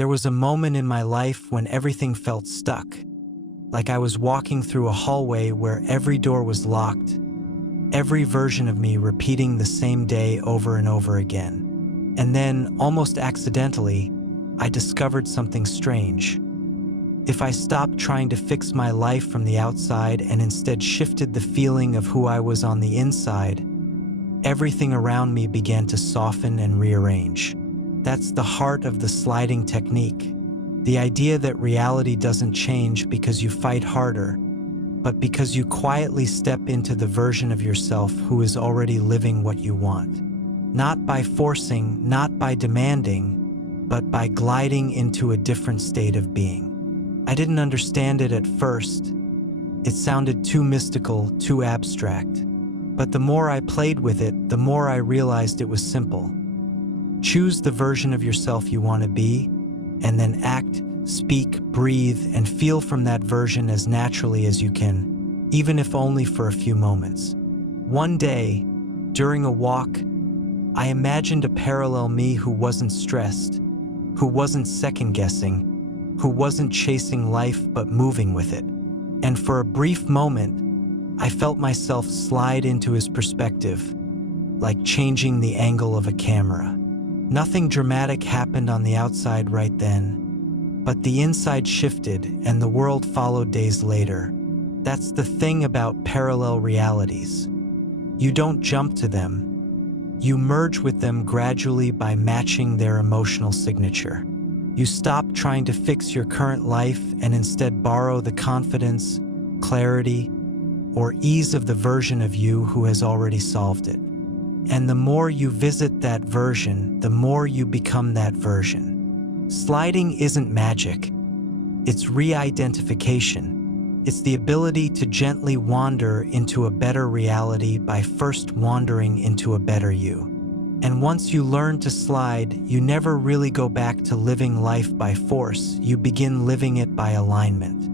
There was a moment in my life when everything felt stuck, like I was walking through a hallway where every door was locked, every version of me repeating the same day over and over again. And then, almost accidentally, I discovered something strange. If I stopped trying to fix my life from the outside and instead shifted the feeling of who I was on the inside, everything around me began to soften and rearrange. That's the heart of the sliding technique. The idea that reality doesn't change because you fight harder, but because you quietly step into the version of yourself who is already living what you want. Not by forcing, not by demanding, but by gliding into a different state of being. I didn't understand it at first. It sounded too mystical, too abstract. But the more I played with it, the more I realized it was simple. Choose the version of yourself you want to be, and then act, speak, breathe, and feel from that version as naturally as you can, even if only for a few moments. One day, during a walk, I imagined a parallel me who wasn't stressed, who wasn't second-guessing, who wasn't chasing life but moving with it. And for a brief moment, I felt myself slide into his perspective, like changing the angle of a camera. Nothing dramatic happened on the outside right then, but the inside shifted and the world followed days later. That's the thing about parallel realities. You don't jump to them. You merge with them gradually by matching their emotional signature. You stop trying to fix your current life and instead borrow the confidence, clarity, or ease of the version of you who has already solved it. And the more you visit that version, the more you become that version. Sliding isn't magic. It's re-identification. It's the ability to gently wander into a better reality by first wandering into a better you. And once you learn to slide, you never really go back to living life by force. You begin living it by alignment.